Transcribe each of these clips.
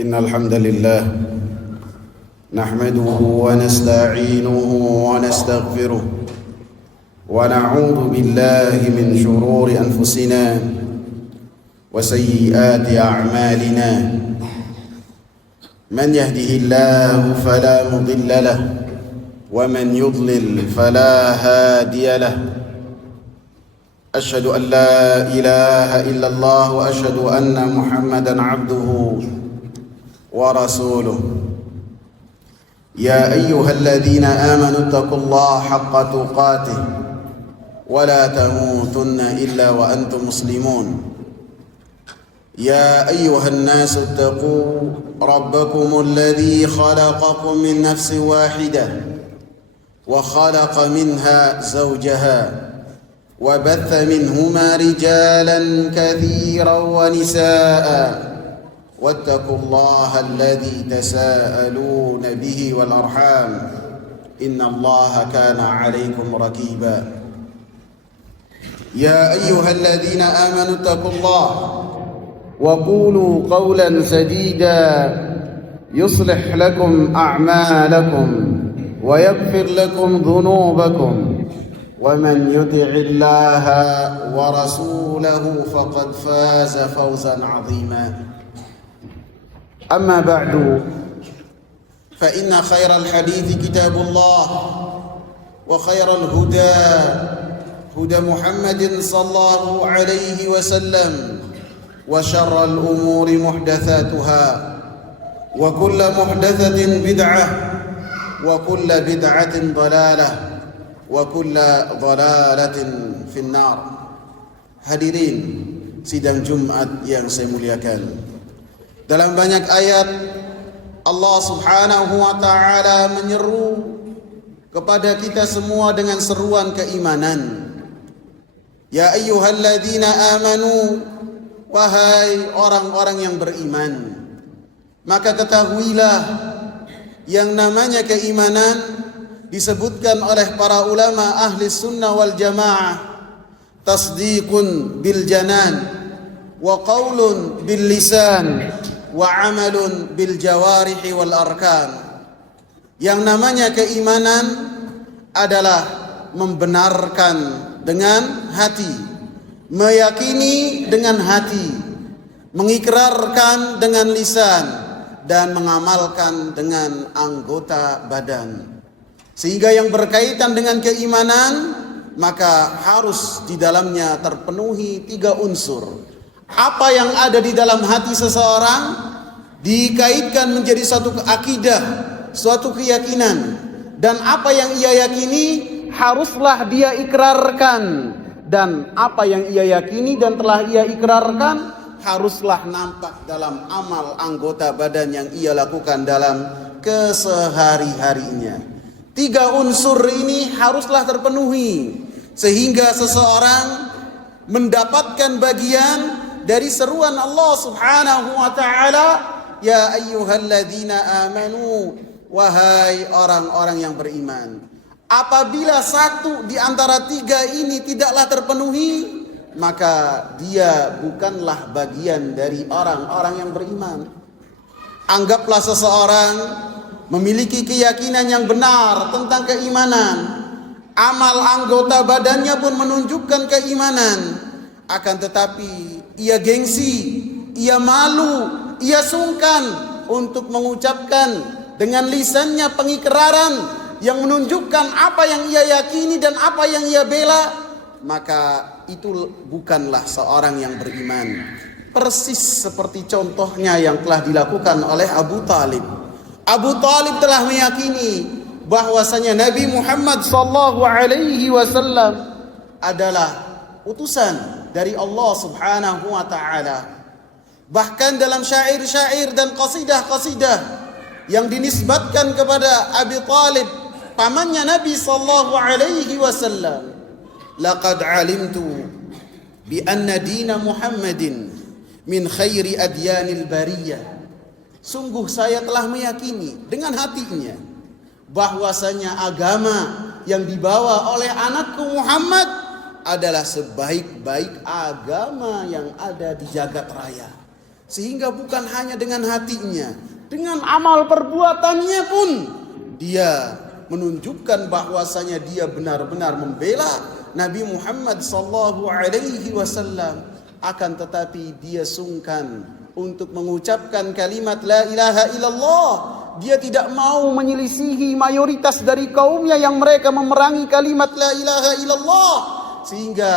إن الحمد لله نحمده ونستعينه ونستغفره ونعوذ بالله من شرور أنفسنا وسيئات أعمالنا من يهده الله فلا مضل له ومن يضلل فلا هادي له أشهد أن لا إله إلا الله وأشهد أن محمدا عبده ورسوله يا أيها الذين آمنوا اتقوا الله حق تقاته ولا تموتن إلا وأنتم مسلمون يا أيها الناس اتقوا ربكم الذي خلقكم من نفس واحدة وخلق منها زوجها وبث منهما رجالا كثيرا ونساء واتقوا الله الذي تساءلون به والأرحام إن الله كان عليكم رقيبا يا أيها الذين آمنوا اتقوا الله وقولوا قولا سديدا يصلح لكم أعمالكم ويغفر لكم ذنوبكم ومن يطع الله ورسوله فقد فاز فوزا عظيما أما بعد فإن خير الحديث كتاب الله وخير الهدى هدى محمد صلى الله عليه وسلم وشر الأمور محدثاتها وكل محدثة بدعة وكل بدعة ضلالة وكل ضلالة في النار. Hadirin sidang Jumat yang saya muliakan, dalam banyak ayat Allah Subhanahu wa taala menyeru kepada kita semua dengan seruan keimanan. Ya ayyuhalladzina amanu, wahai orang-orang yang beriman, maka ketahuilah yang namanya keimanan disebutkan oleh para ulama ahli sunnah wal jamaah tasdiqun bil janan wa qaulun bil lisan wa amalun bil jawarihi wal arkan. Yang namanya keimanan adalah membenarkan dengan hati, meyakini dengan hati, mengikrarkan dengan lisan, dan mengamalkan dengan anggota badan. Sehingga yang berkaitan dengan keimanan maka harus di dalamnya terpenuhi 3 unsur. Apa yang ada di dalam hati seseorang dikaitkan menjadi suatu akidah, suatu keyakinan, dan apa yang ia yakini haruslah dia ikrarkan, dan apa yang ia yakini dan telah ia ikrarkan haruslah nampak dalam amal anggota badan yang ia lakukan dalam kesehari-harinya. 3 unsur ini haruslah terpenuhi sehingga seseorang mendapatkan bagian dari seruan Allah Subhanahu wa taala, ya ayyuhalladzina amanu, wahai orang-orang yang beriman. Apabila satu di antara 3 ini tidaklah terpenuhi, maka dia bukanlah bagian dari orang-orang yang beriman. Anggaplah seseorang memiliki keyakinan yang benar tentang keimanan, amal anggota badannya pun menunjukkan keimanan, akan tetapi ia gengsi, ia malu, ia sungkan untuk mengucapkan dengan lisannya pengikraran yang menunjukkan apa yang ia yakini dan apa yang ia bela, maka itu bukanlah seorang yang beriman. Persis seperti contohnya yang telah dilakukan oleh Abu Talib. Abu Talib telah meyakini bahwasanya Nabi Muhammad sallallahu alaihi wasallam adalah utusan dari Allah Subhanahu wa taala. Bahkan dalam syair-syair dan qasidah-qasidah yang dinisbatkan kepada Abi Talib, pamannya Nabi sallallahu alaihi wasallam, laqad alimtu bi anna dina Muhammadin min khairi adyanil bariyah. Sungguh saya telah meyakini dengan hatinya bahwasanya agama yang dibawa oleh anakku Muhammad adalah sebaik-baik agama yang ada di jagat raya. Sehingga bukan hanya dengan hatinya, dengan amal perbuatannya pun dia menunjukkan bahwasanya dia benar-benar membela Nabi Muhammad sallallahu alaihi wasallam. Akan tetapi dia sungkan untuk mengucapkan kalimat la ilaha illallah. Dia tidak mau menyelisihi mayoritas dari kaumnya yang mereka memerangi kalimat la ilaha illallah. Sehingga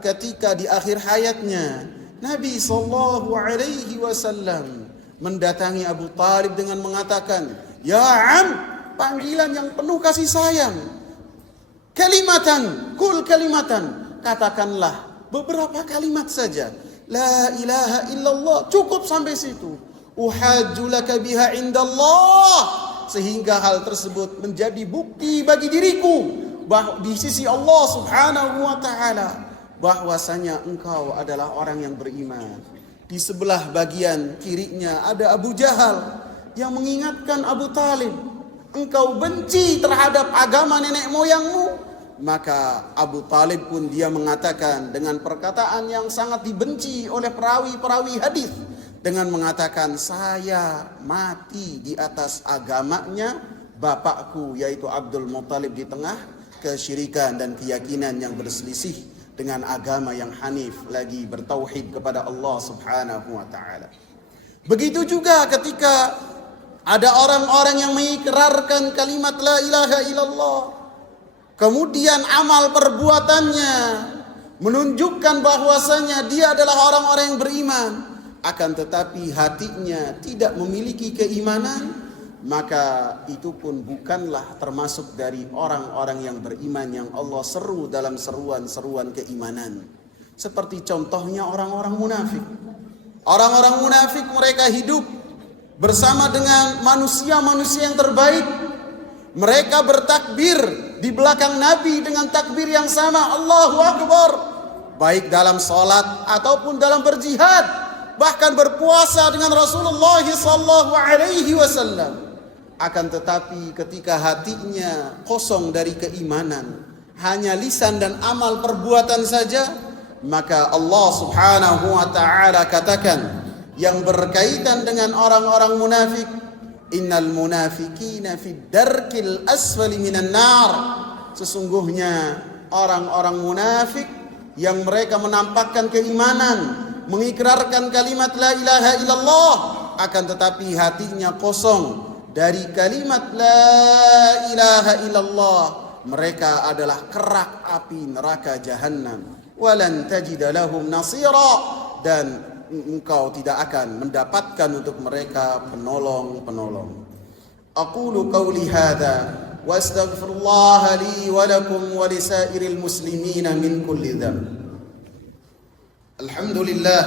ketika di akhir hayatnya Nabi sallallahu alaihi wasallam mendatangi Abu Talib dengan mengatakan, "Ya am," panggilan yang penuh kasih sayang. "Kalimatan, kul kalimatan." Katakanlah beberapa kalimat saja. La ilaha illallah, cukup sampai situ. Uhajju laka biha indallah, sehingga hal tersebut menjadi bukti bagi diriku di sisi Allah Subhanahu wa taala bahwasanya engkau adalah orang yang beriman. Di sebelah bagian kirinya ada Abu Jahal yang mengingatkan Abu Talib, engkau benci terhadap agama nenek moyangmu. Maka Abu Talib pun dia mengatakan dengan perkataan yang sangat dibenci oleh perawi-perawi hadis, dengan mengatakan, saya mati di atas agamanya bapakku yaitu Abdul Muttalib di tengah kesyirikan dan keyakinan yang berselisih dengan agama yang hanif lagi bertauhid kepada Allah Subhanahu wa taala. Begitu juga ketika ada orang-orang yang mengikrarkan kalimat la ilaha illallah, kemudian amal perbuatannya menunjukkan bahwasanya dia adalah orang-orang yang beriman, akan tetapi hatinya tidak memiliki keimanan, maka itu pun bukanlah termasuk dari orang-orang yang beriman yang Allah seru dalam seruan-seruan keimanan. Seperti contohnya orang-orang munafik. Orang-orang munafik mereka hidup bersama dengan manusia-manusia yang terbaik. Mereka bertakbir di belakang Nabi dengan takbir yang sama, Allahu Akbar, baik dalam salat ataupun dalam berjihad, bahkan berpuasa dengan Rasulullah sallallahu alaihi wasallam. Akan tetapi ketika hatinya kosong dari keimanan, hanya lisan dan amal perbuatan saja, maka Allah Subhanahu wa taala katakan yang berkaitan dengan orang-orang munafik, innal munafiqina fid darkil asfali minan nar. Sesungguhnya orang-orang munafik yang mereka menampakkan keimanan, mengikrarkan kalimat la ilaha illallah, akan tetapi hatinya kosong dari kalimat la ilaha illallah, mereka adalah kerak api neraka jahanam. Walan tajida lahum nasira, dan engkau tidak akan mendapatkan untuk mereka penolong-penolong. Aqulu qawli hadza wa astaghfirullah li wa lakum wa lisairil muslimina min kulli dhanb. Alhamdulillah,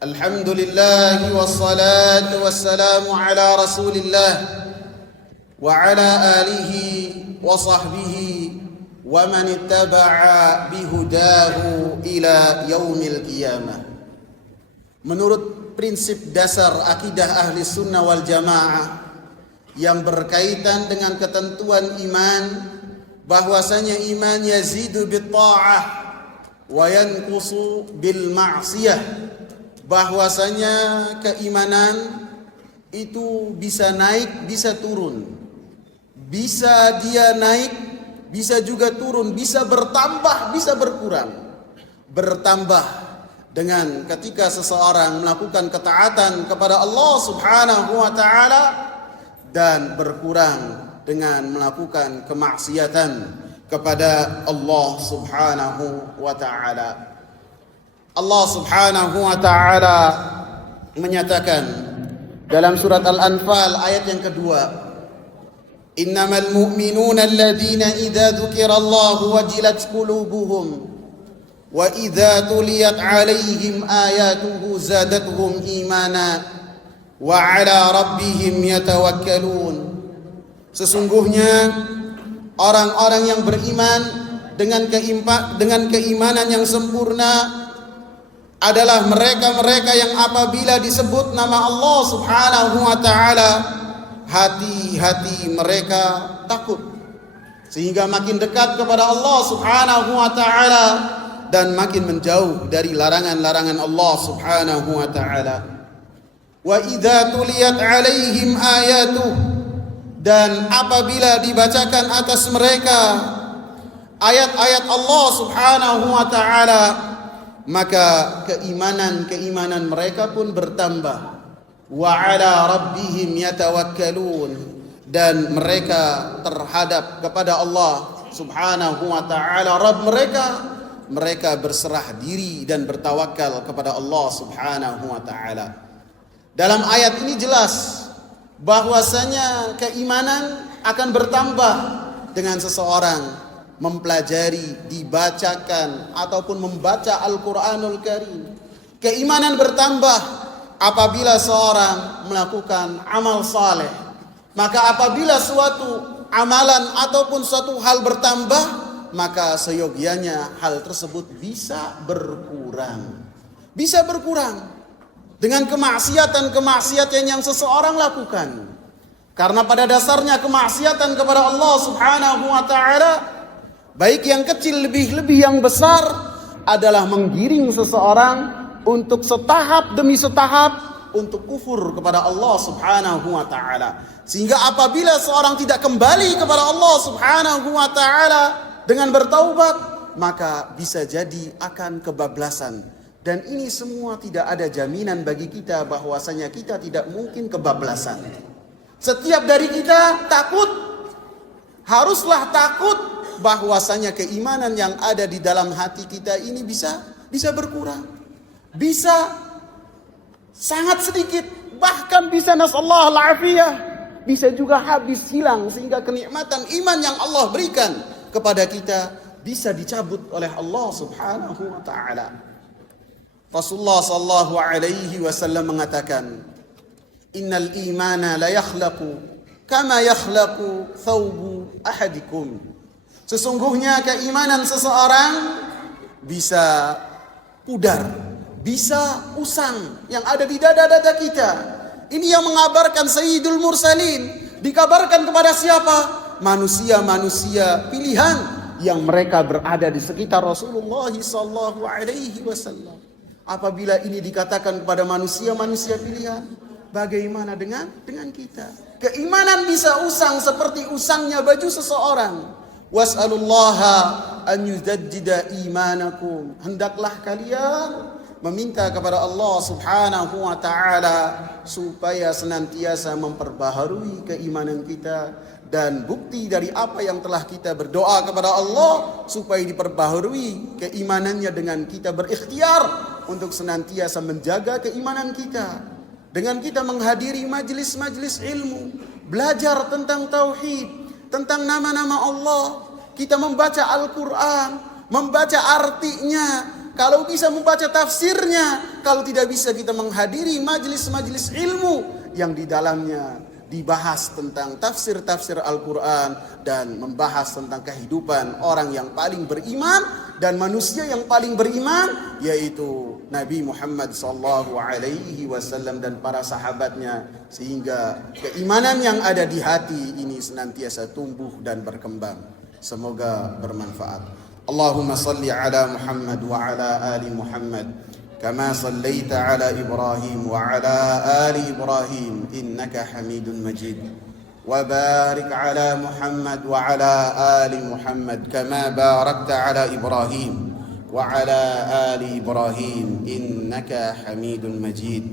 alhamdulillah wassalatu wassalamu ala rasulillah wa ala alihi wa sahbihi wa man ittaba'a bihudahu ila yaumil qiyamah. Menurut prinsip dasar akidah ahli sunnah wal jamaah yang berkaitan dengan ketentuan iman, bahwasanya iman yazidu bit ta'ah wa yanqusu bil ma'siyah, bahwasanya keimanan itu bisa naik, bisa turun, bisa dia naik, bisa juga turun, bisa bertambah, bisa berkurang. Bertambah dengan ketika seseorang melakukan ketaatan kepada Allah Subhanahu wa taala, dan berkurang dengan melakukan kemaksiatan kepada Allah Subhanahu wa taala. Allah Subhanahu wa taala menyatakan dalam surat Al-Anfal ayat yang kedua, innamal mu'minuna alladhina idza dzukirallahu wajilat qulubuhum wa idza tuliyat 'alaihim ayatuhu zadatuhum imana wa 'ala rabbihim yatawakkalun. Sesungguhnya orang-orang yang beriman dengan keimanan yang sempurna adalah mereka-mereka yang apabila disebut nama Allah Subhanahu wa taala, hati-hati mereka takut, sehingga makin dekat kepada Allah Subhanahu wa taala, dan makin menjauh dari larangan-larangan Allah Subhanahu wa taala. Wa idza tuliyat alaihim ayatuh, dan apabila dibacakan atas mereka ayat-ayat Allah Subhanahu wa taala, maka keimanan mereka pun bertambah. Wa ala rabbihim yatawakkalun, dan mereka terhadap kepada Allah Subhanahu wa taala Rabb mereka berserah diri dan bertawakal kepada Allah Subhanahu wa taala. Dalam ayat ini jelas bahwasanya keimanan akan bertambah dengan seseorang mempelajari, dibacakan ataupun membaca Al-Qur'anul Karim. Keimanan bertambah apabila seorang melakukan amal saleh. Maka apabila suatu amalan ataupun suatu hal bertambah, maka seyogianya hal tersebut bisa berkurang. Bisa berkurang dengan kemaksiatan yang seseorang lakukan. Karena pada dasarnya kemaksiatan kepada Allah Subhanahu wa taala, baik yang kecil lebih yang besar, adalah menggiring seseorang untuk setahap demi setahap untuk kufur kepada Allah Subhanahu wa taala. Sehingga apabila seorang tidak kembali kepada Allah Subhanahu wa taala dengan bertaubat, maka bisa jadi akan kebablasan. Dan ini semua tidak ada jaminan bagi kita bahwasanya kita tidak mungkin kebablasan. Setiap dari kita haruslah takut bahwasanya keimanan yang ada di dalam hati kita ini bisa berkurang. Bisa sangat sedikit, bahkan bisa nasallahu al-afiyah, bisa juga habis, hilang, sehingga kenikmatan iman yang Allah berikan kepada kita bisa dicabut oleh Allah Subhanahu wa taala. Rasulullah sallallahu alaihi wasallam mengatakan, "Innal imana la yakhlaqu kama yakhlaqu thawbu ahadikum." Sesungguhnya keimanan seseorang bisa pudar, bisa usang yang ada di dada-dada kita. Ini yang mengabarkan Sayyidul Mursalin. Dikabarkan kepada siapa? Manusia-manusia pilihan yang mereka berada di sekitar Rasulullah sallallahu alaihi wasallam. Apabila ini dikatakan kepada manusia-manusia pilihan, bagaimana dengan kita? Keimanan bisa usang seperti usangnya baju seseorang. Was'alullaha an yujaddida imanakum. Hendaklah kalian meminta kepada Allah Subhanahu wa taala supaya senantiasa memperbaharui keimanan kita, dan bukti dari apa yang telah kita berdoa kepada Allah supaya diperbaharui keimanannya dengan kita berikhtiar untuk senantiasa menjaga keimanan kita dengan kita menghadiri majelis-majelis ilmu, belajar tentang tauhid, tentang nama-nama Allah, kita membaca Al-Quran, membaca artinya, kalau bisa membaca tafsirnya, kalau tidak bisa kita menghadiri majelis-majelis ilmu yang di dalamnya dibahas tentang tafsir-tafsir Al-Quran dan membahas tentang kehidupan orang yang paling beriman dan manusia yang paling beriman, yaitu Nabi Muhammad sallallahu alaihi wasallam dan para sahabatnya, sehingga keimanan yang ada di hati ini senantiasa tumbuh dan berkembang. Semoga bermanfaat. Allahumma salli ala Muhammad wa ala ali Muhammad كما صليت على إبراهيم وعلى آل إبراهيم إنك حميد مجيد وبارك على محمد وعلى آل محمد كما باركت على إبراهيم وعلى آل إبراهيم إنك حميد مجيد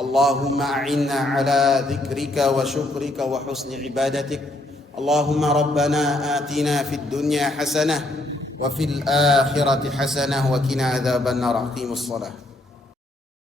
اللهم أعنا على ذكرك وشكرك وحسن عبادتك اللهم ربنا آتنا في الدنيا حسنة وفي الآخرة حسنة وقنا عذاب النار. أقيموا الصلاة.